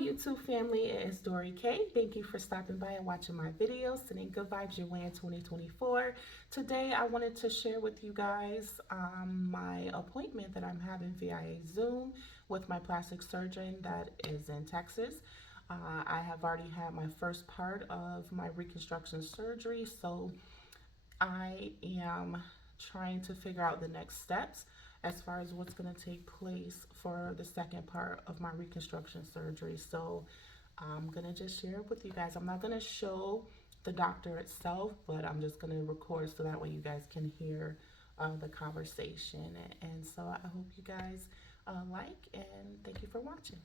YouTube family, it is DorieKayy. Thank you for stopping by and watching my videos. Sending good vibes your way in 2024. Today I wanted to share with you guys my appointment that I'm having via Zoom with my plastic surgeon that is in Texas. I have already had my first part of my reconstruction surgery, so I am trying to figure out the next steps as far as what's going to take place for the second part of my reconstruction surgery. So I'm going to just share it with you guys. I'm not going to show the doctor itself, but I'm just going to record so that way you guys can hear the conversation. And so I hope you guys like, and thank you for watching.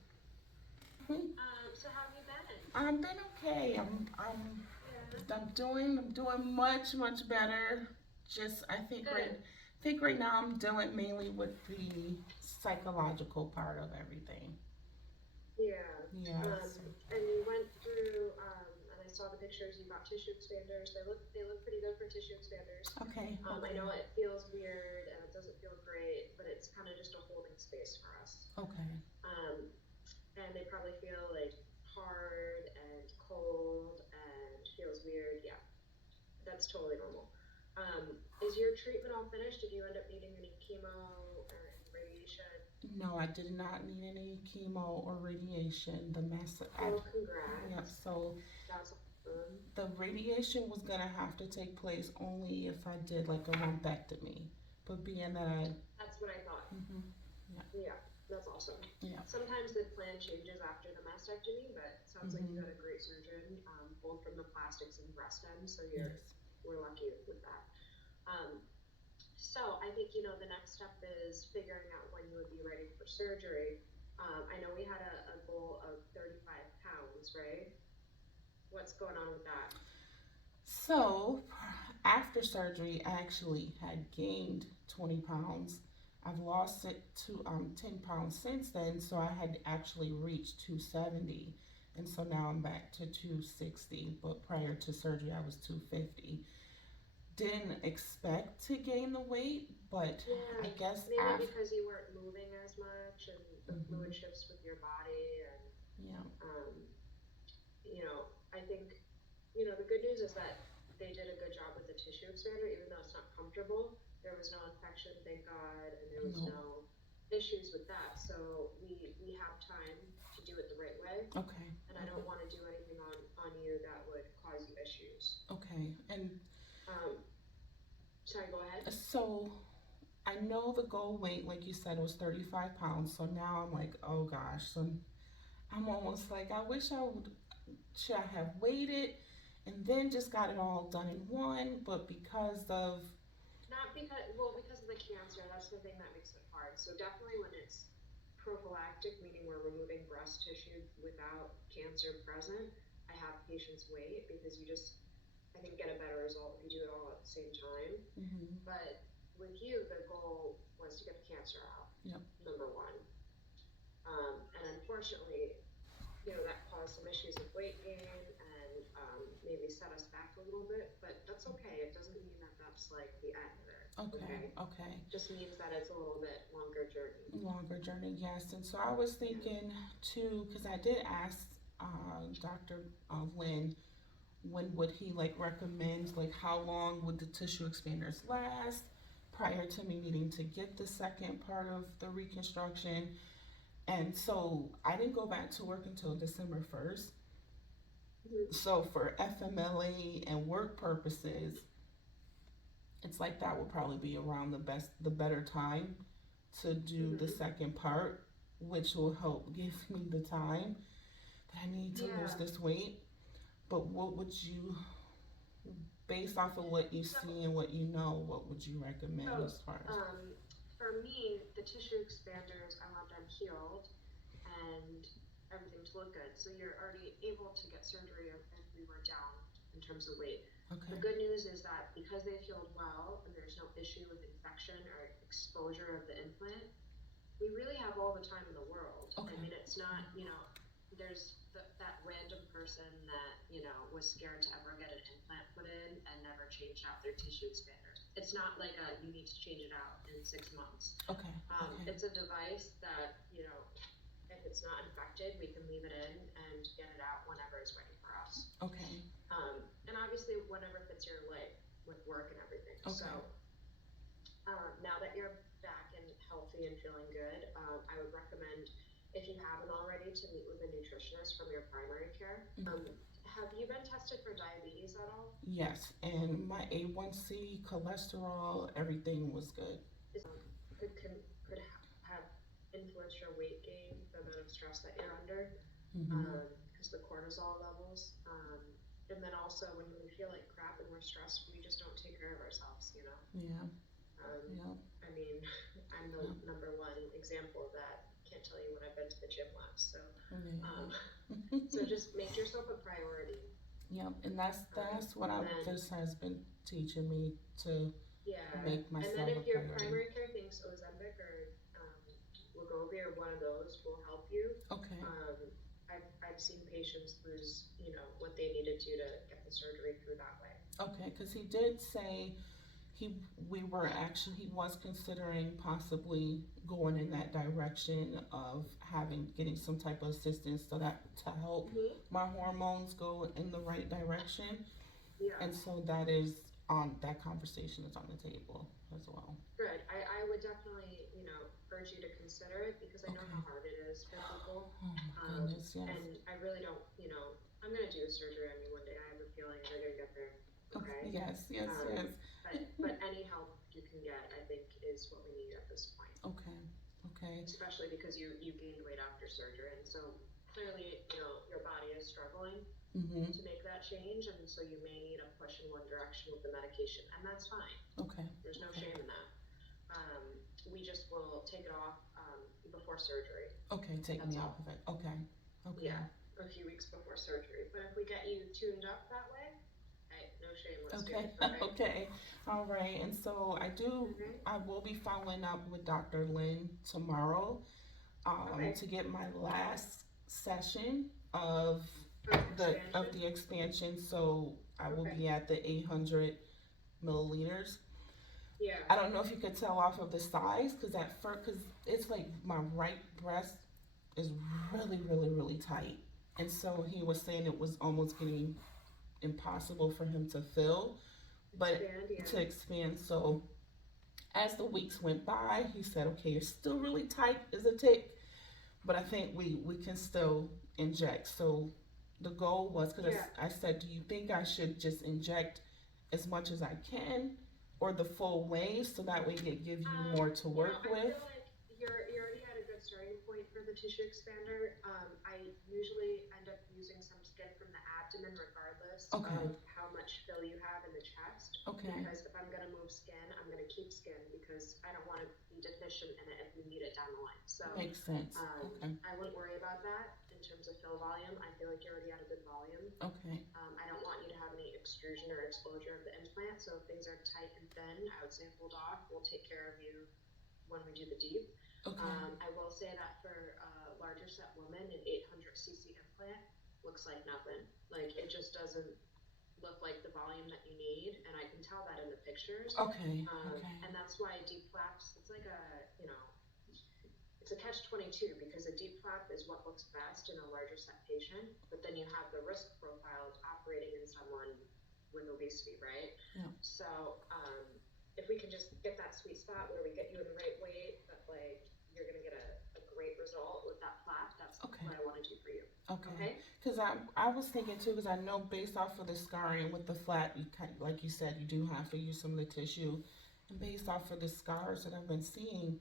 So how have you been? I've been okay. I'm doing much better. Just I think right now I'm dealing mainly with the psychological part of everything. Yeah. Yeah. And you went through, and I saw the pictures. You got tissue expanders. They look pretty good for tissue expanders. Okay. I know it feels weird and it doesn't feel great, but it's kind of just a holding space for us. Okay. And they probably feel like hard and cold and feels weird. Yeah, that's totally normal. Is your treatment all finished? Did you end up needing any chemo or any radiation? No, I did not need any chemo or radiation. Oh, congrats. Yeah, so That's awesome. the radiation was gonna have to take place only if I did like a lumpectomy. But being that That's what I thought. Yeah, that's awesome. Yeah. Sometimes the plan changes after the mastectomy, but it sounds like you got a great surgeon, both from the plastics and breast end, so we're lucky with that. So I think, the next step is figuring out when you would be ready for surgery. I know we had a goal of 35 pounds, right? What's going on with that? So after surgery, I actually had gained 20 pounds. I've lost it to 10 pounds since then, so I had actually reached 270, and so now I'm back to 260. But prior to surgery, I was 250. Didn't expect to gain the weight, but I guess maybe because you weren't moving as much and the fluid shifts with your body, and I think the good news is that they did a good job with the tissue expander, even though it's not comfortable. There was no infection, thank God, and there was no issues with that. So we have time to do it the right way. Okay. And I don't want to do anything on you that would cause you issues. Okay. And sorry, go ahead. So I know the goal weight, like you said, was 35 pounds. So now I'm like, oh gosh. So I'm almost like, I wish should I have waited and then just got it all done in one, but because of because of the cancer, that's the thing that makes it hard. So definitely when it's prophylactic, meaning we're removing breast tissue without cancer present, I have patients wait because you just, I think, get a better result if you do it all at the same time. But with you, the goal was to get the cancer out. Yep. Number one. And unfortunately, that caused some issues with weight gain and maybe set us back a little bit, but that's okay. It doesn't mean that that's like the end of it. Okay. Just means that it's a little bit longer journey. Longer journey, yes. And so I was thinking too, because I did ask Dr. Lynn, when would he recommend, how long would the tissue expanders last prior to me needing to get the second part of the reconstruction. And so I didn't go back to work until December 1st. So for FMLA and work purposes, it's like that would probably be around the better time to do the second part, which will help give me the time that I need to lose this weight. But what would you, based off of what you see and what you know, what would you recommend as far as? For me, the tissue expanders, I want them healed and everything to look good. So you're already able to get surgery if we were down in terms of weight. Okay. The good news is that because they've healed well and there's no issue with infection or exposure of the implant, we really have all the time in the world. Okay. I mean, it's not, there's that random person that, was scared to ever get an implant put in and never changed out their tissue expanders. It's not like you need to change it out in 6 months. Okay. It's a device that, if it's not infected, we can leave it in recommend to get it out whenever it's ready for us. Okay. And obviously whenever fits your life with work and everything. Okay. So now that you're back and healthy and feeling good, I would recommend, if you haven't already, to meet with a nutritionist from your primary care. Have you been tested for diabetes at all? Yes, and my A1C, cholesterol, everything was good. Could have influenced your weight gain, the amount of stress that you're under, Mm-hmm. because the cortisol levels. And then also when we feel like crap and we're stressed, we just don't take care of ourselves, you know? Yeah. Yeah. I mean, I'm the number one example of that. Can't tell you when I've been to the gym last. So, so just make yourself a priority. Yep, and that's what this has been teaching me to make myself and then if a your priority. primary care thinks Ozempic or Wegovy or one of those will help you. Okay. I've seen patients lose, what they needed to get the surgery through that way. Okay, because he did say he was considering possibly going in that direction of getting some type of assistance so that to help my hormones go in the right direction. Yeah. And so that conversation is on the table as well. Good. I would definitely, urge you to consider it because I know how hard it is for people. Oh my goodness, yes. And I really don't, I'm going to do the surgery. I mean, one day I have a feeling they're going to get there. Okay. Yes. But any help you can get, I think, is what we need at this point. Okay. Especially because you gained weight after surgery, and so clearly, your body is struggling to make that change, and so you may need a push in one direction with the medication, and that's fine. Okay. There's no shame in that. We just will take it off before surgery. Okay, take me off of it. Okay. Yeah, a few weeks before surgery. But if we get you tuned up that way, hey, no shame. Let's do it. Okay. All right. And so I will be following up with Dr. Lynn tomorrow to get my last session of the expansion. So I will be at the 800 milliliters. Yeah. I don't know if you could tell off of the size because it's like my right breast is really, really, really tight. And so he was saying it was almost getting impossible for him to fill, to expand. So as the weeks went by, he said, okay, you're still really tight as a tick, but I think we can still inject. So the goal was, because I said, do you think I should just inject as much as I can or the full wave so that way it gives you more to work with? I feel like you already had a good starting point for the tissue expander. I usually end up using some skin from the abdomen regardless of how much fill you have in the chest. Okay. Because if I'm going to move skin, I'm going to keep skin because I don't want to be deficient in it if we need it down the line. So makes sense. I wouldn't worry about that in terms of fill volume. I feel like you already had a good volume. Okay. I don't want you to have any extrusion or exposure of the implant. So if things are tight and thin, I would say hold off. We'll take care of you when we do the deep. Okay. I will say that for a larger set woman, an 800cc implant looks like nothing. Like it just doesn't look like the volume that you need, and I can tell that in the pictures. Okay. And that's why deep flaps, it's like it's a catch-22 because a deep flap is what looks best in a larger set patient, but then you have the risk profile of operating in someone with obesity, right? Yeah. So if we can just get that sweet spot where we get you in the right weight, but like you're gonna get a great result with that flap, that's what I want to do for you. Okay. Because I was thinking too, because I know based off of the scarring with the flap, you like you said, you do have to use some of the tissue, and based off of the scars that I've been seeing,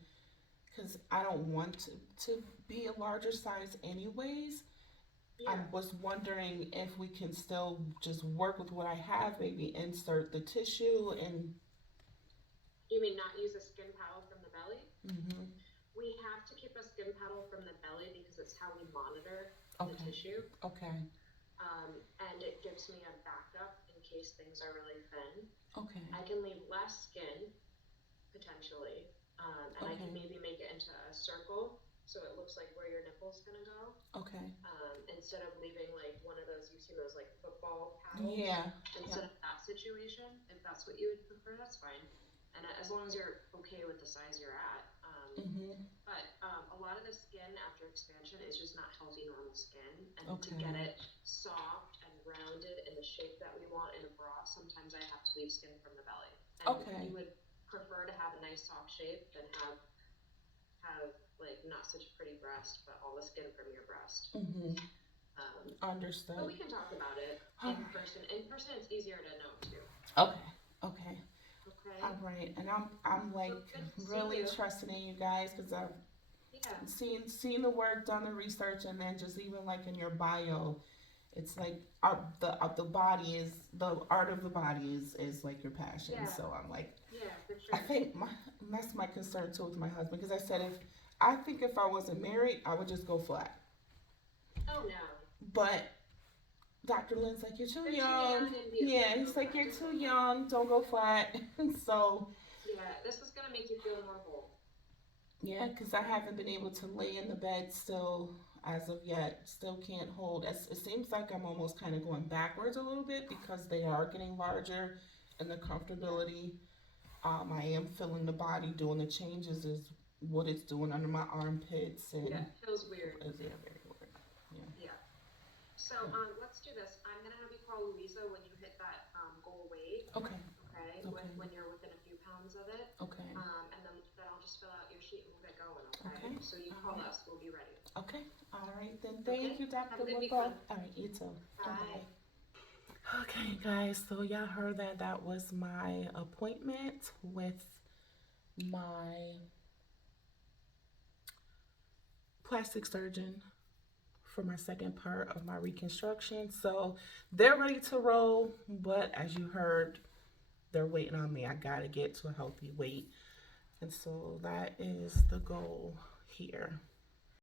because I don't want to be a larger size anyways. Yeah. I was wondering if we can still just work with what I have, maybe insert the tissue and. You mean not use a skin paddle from the belly? Mm-hmm. We have to keep a skin paddle from the belly because it's how we monitor the tissue. Okay. And it gives me a backup in case things are really thin. Okay. I can leave less skin, potentially, and I can maybe make it into a circle so it looks like where your nipple's gonna go. Okay. Instead of leaving like one of those, you've seen those like football paddles. Yeah. Instead of that situation, if that's what you would prefer, that's fine. And as long as you're okay with the size you're at, But a lot of the skin after expansion is just not healthy, normal skin. And to Okay. get it soft and rounded in the shape that we want in a bra, sometimes I have to leave skin from the belly. And Okay. you would prefer to have a nice soft shape than have like not such a pretty breast, but all the skin from your breast. Understood. But we can talk about it in person. In person, it's easier to know too. Okay. Okay. Okay. All right. And I'm like really trusting in you guys because I've seen the work, done the research, and then just even like in your bio, it's like the body is the art of the body is like your passion. Yeah. So I'm like, yeah, for I sure. think that's my concern too with my husband because I said if I wasn't married, I would just go flat. Oh no. But Dr. Lynn's like, you're too You're young. too young and Yeah, he's like, you're too young. Don't go flat. So yeah, this is gonna make you feel more whole. yeah, because I haven't been able to lay in the bed still as of yet. Still can't hold. It seems like I'm almost kind of going backwards a little bit because they are getting larger and the comfortability. I am feeling the body doing the changes is what it's doing under my armpits and Yeah, it feels weird. is very weird. Yeah. Yeah. So let's do this. I'm gonna have you call Louisa when you hit that goal weight. Okay. Okay. When you're within a few pounds of it. Okay. And then I'll just fill out your sheet and we'll get going. Okay. So you call us. We'll be ready. Okay. All right then. Thank you, Dr. Have a good Whipple. weekend. All right. You too. Bye. Okay, guys. So y'all heard that was my appointment with my plastic surgeon for my second part of my reconstruction. So they're ready to roll, but as you heard, they're waiting on me. I gotta get to a healthy weight. And so that is the goal here.